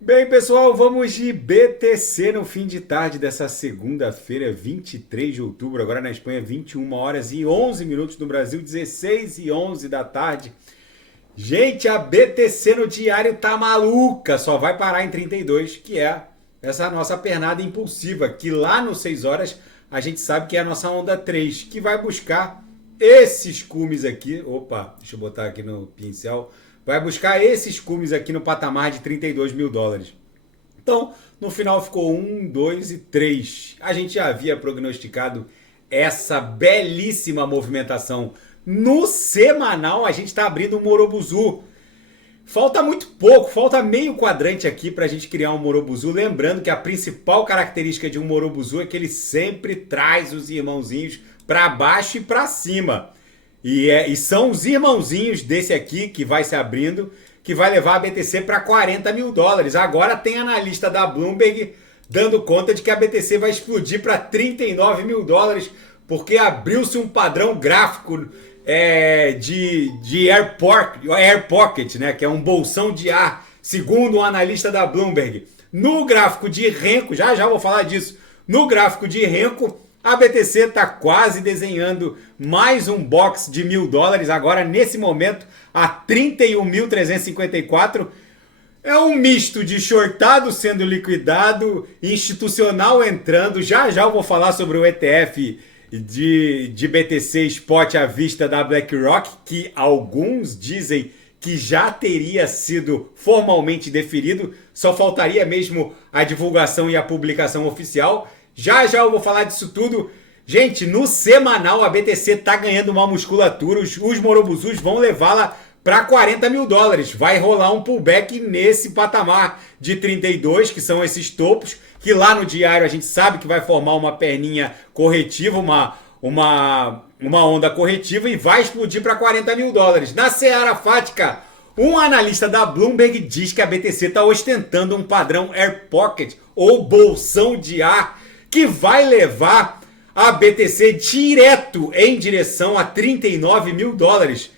Bem, pessoal, vamos de BTC no fim de tarde dessa segunda-feira, 23 de outubro. Agora na Espanha, 21 horas e 11 minutos. No Brasil, 16 e 11 da tarde. Gente, a BTC no diário tá maluca. Só vai parar em 32, que é essa nossa pernada impulsiva. Que lá no 6 horas a gente sabe que é a nossa onda 3, que vai buscar esses cumes aqui. Opa, deixa eu botar aqui no pincel. Vai buscar esses cumes aqui no patamar de 32 mil dólares. Então, no final ficou 1, 2 e 3. A gente já havia prognosticado essa belíssima movimentação. No semanal, a gente está abrindo um Morobuzu. Falta muito pouco, falta meio quadrante aqui para a gente criar um Morobuzu. Lembrando que a principal característica de um Morobuzu é que ele sempre traz os irmãozinhos para baixo e para cima. E são os irmãozinhos desse aqui que vai se abrindo, que vai levar a BTC para 40 mil dólares. Agora tem analista da Bloomberg dando conta de que a BTC vai explodir para 39 mil dólares, porque abriu-se um padrão gráfico de Air Pocket, né, que é um bolsão de ar, segundo um analista da Bloomberg. No gráfico de Renko, já vou falar disso, no gráfico de Renko, a BTC está quase desenhando mais um box de 1.000 dólares, agora nesse momento a 31.354. É um misto de shortado sendo liquidado, institucional entrando. Já eu vou falar sobre o ETF de BTC Spot à vista da BlackRock, que alguns dizem que já teria sido formalmente deferido, só faltaria mesmo a divulgação e a publicação oficial. Já eu vou falar disso tudo. Gente, no semanal a BTC tá ganhando uma musculatura. Os Morobuzus vão levá-la para 40 mil dólares. Vai rolar um pullback nesse patamar de 32, que são esses topos, que lá no diário a gente sabe que vai formar uma perninha corretiva, uma onda corretiva e vai explodir para 40 mil dólares. Na Seara Fática, um analista da Bloomberg diz que a BTC está ostentando um padrão Air Pocket ou bolsão de ar que vai levar a BTC direto em direção a 39 mil dólares.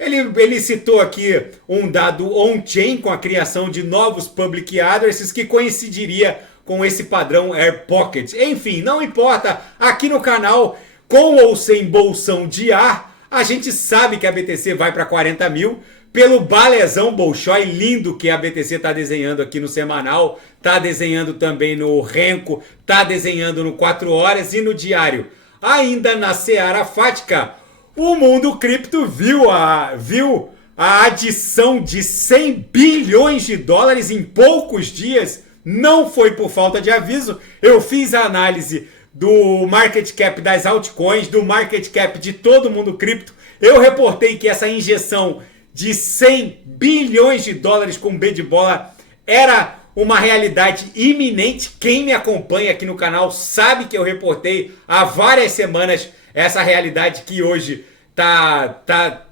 Ele citou aqui um dado on-chain com a criação de novos public addresses que coincidiria com esse padrão Air Pocket. Enfim, não importa, aqui no canal, com ou sem bolsão de ar, a gente sabe que a BTC vai para 40 mil, pelo balezão Bolshoi lindo que a BTC está desenhando aqui no semanal, está desenhando também no Renko, está desenhando no 4 horas e no diário. Ainda na Seara Fática, o mundo cripto viu a adição de 100 bilhões de dólares em poucos dias. Não foi por falta de aviso, eu fiz a análise do market cap das altcoins, do market cap de todo mundo cripto. Eu reportei que essa injeção de 100 bilhões de dólares com B de bola era uma realidade iminente. Quem me acompanha aqui no canal sabe que eu reportei há várias semanas essa realidade que hoje tá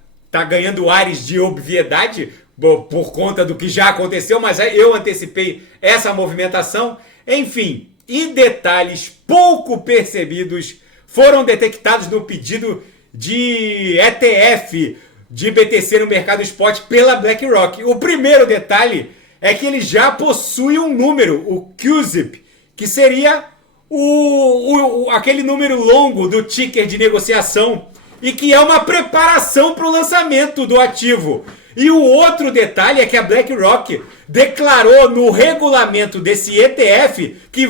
ganhando ares de obviedade por conta do que já aconteceu, mas eu antecipei essa movimentação. Enfim, e detalhes pouco percebidos foram detectados no pedido de ETF de BTC no mercado spot pela BlackRock. O primeiro detalhe é que ele já possui um número, o QZIP, que seria aquele número longo do ticker de negociação e que é uma preparação para o lançamento do ativo. E o outro detalhe é que a BlackRock declarou no regulamento desse ETF que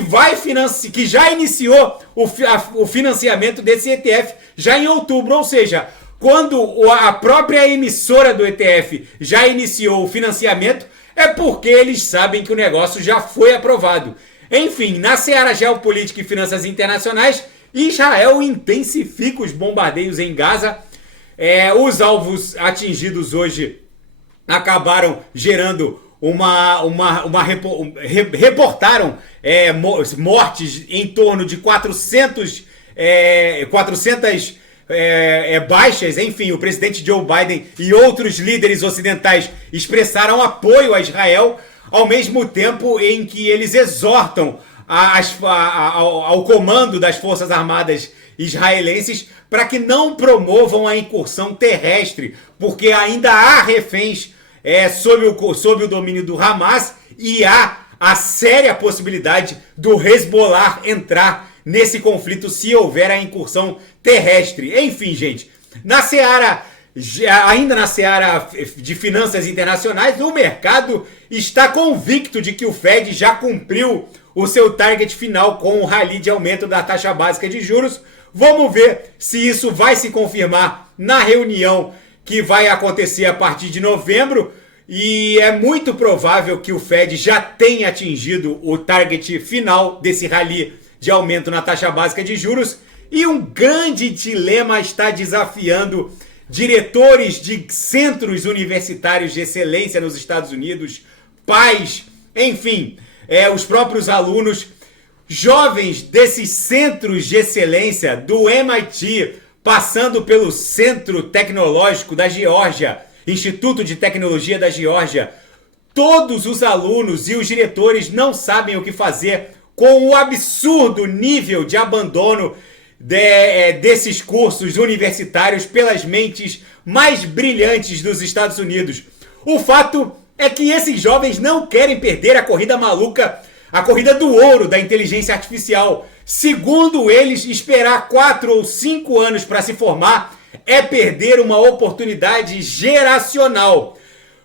já iniciou o financiamento desse ETF já em outubro, ou seja, quando a própria emissora do ETF já iniciou o financiamento, é porque eles sabem que o negócio já foi aprovado. Enfim, na seara geopolítica e finanças internacionais, Israel intensifica os bombardeios em Gaza. Os alvos atingidos hoje acabaram gerando reportaram mortes em torno de 400 baixas. Enfim, o presidente Joe Biden e outros líderes ocidentais expressaram apoio a Israel, ao mesmo tempo em que eles exortam ao comando das Forças Armadas israelenses para que não promovam a incursão terrestre, porque ainda há reféns sob o domínio do Hamas e há a séria possibilidade do Hezbollah entrar nesse conflito se houver a incursão terrestre. Enfim, gente, ainda na seara de finanças internacionais, o mercado está convicto de que o Fed já cumpriu o seu target final com o rally de aumento da taxa básica de juros. Vamos ver se isso vai se confirmar na reunião que vai acontecer a partir de novembro. E é muito provável que o Fed já tenha atingido o target final desse rally de aumento na taxa básica de juros. E um grande dilema está desafiando diretores de centros universitários de excelência nos Estados Unidos, pais, enfim, os próprios alunos, jovens desses centros de excelência do MIT, passando pelo Centro Tecnológico da Geórgia, Instituto de Tecnologia da Geórgia. Todos os alunos e os diretores não sabem o que fazer com o absurdo nível de abandono desses cursos universitários pelas mentes mais brilhantes dos Estados Unidos. O fato é que esses jovens não querem perder a corrida maluca, a corrida do ouro da inteligência artificial. Segundo eles, esperar 4 ou 5 anos para se formar é perder uma oportunidade geracional.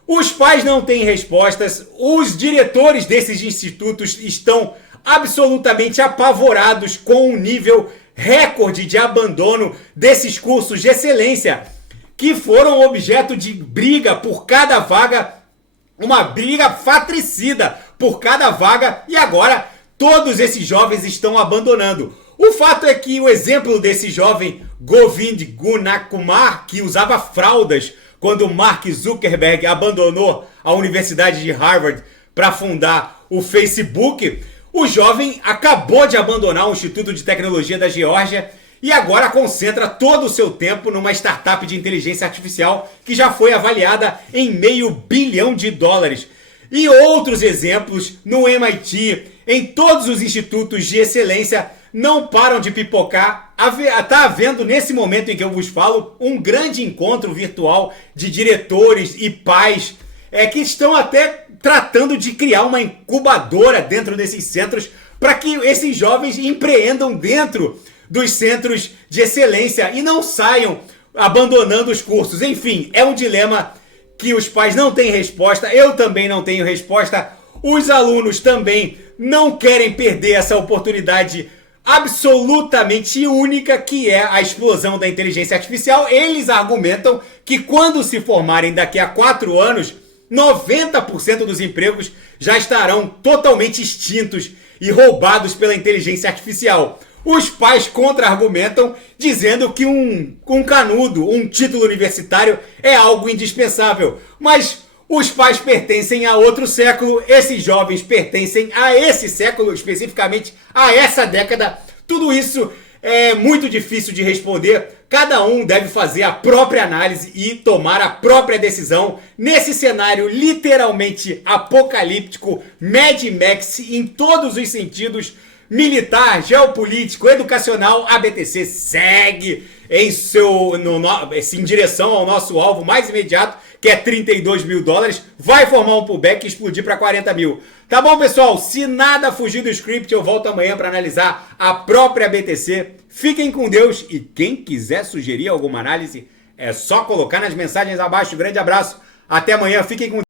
Os pais não têm respostas, os diretores desses institutos estão absolutamente apavorados com o nível recorde de abandono desses cursos de excelência, que foram objeto de briga por cada vaga, uma briga fratricida por cada vaga, e agora todos esses jovens estão abandonando. O fato é que o exemplo desse jovem Govind Gunakumar, que usava fraldas quando Mark Zuckerberg abandonou a Universidade de Harvard para fundar o Facebook, o jovem acabou de abandonar o Instituto de Tecnologia da Geórgia e agora concentra todo o seu tempo numa startup de inteligência artificial que já foi avaliada em $500 bilhão. E outros exemplos no MIT, em todos os institutos de excelência, não param de pipocar. Está havendo, nesse momento em que eu vos falo, um grande encontro virtual de diretores e pais que estão até tratando de criar uma incubadora dentro desses centros para que esses jovens empreendam dentro dos centros de excelência e não saiam abandonando os cursos. Enfim, é um dilema que os pais não têm resposta, eu também não tenho resposta, os alunos também não querem perder essa oportunidade absolutamente única que é a explosão da inteligência artificial. Eles argumentam que quando se formarem daqui a 4 anos, 90% dos empregos já estarão totalmente extintos e roubados pela inteligência artificial. Os pais contra-argumentam dizendo que um canudo, um título universitário é algo indispensável. Mas os pais pertencem a outro século, esses jovens pertencem a esse século, especificamente a essa década. Tudo isso é muito difícil de responder. Cada um deve fazer a própria análise e tomar a própria decisão nesse cenário literalmente apocalíptico, Mad Max em todos os sentidos, militar, geopolítico, educacional. A BTC segue em direção ao nosso alvo mais imediato, que é $32 mil, vai formar um pullback e explodir para 40 mil. Tá bom, pessoal? Se nada fugir do script, eu volto amanhã para analisar a própria BTC. Fiquem com Deus e quem quiser sugerir alguma análise, é só colocar nas mensagens abaixo. Grande abraço, até amanhã, fiquem com Deus.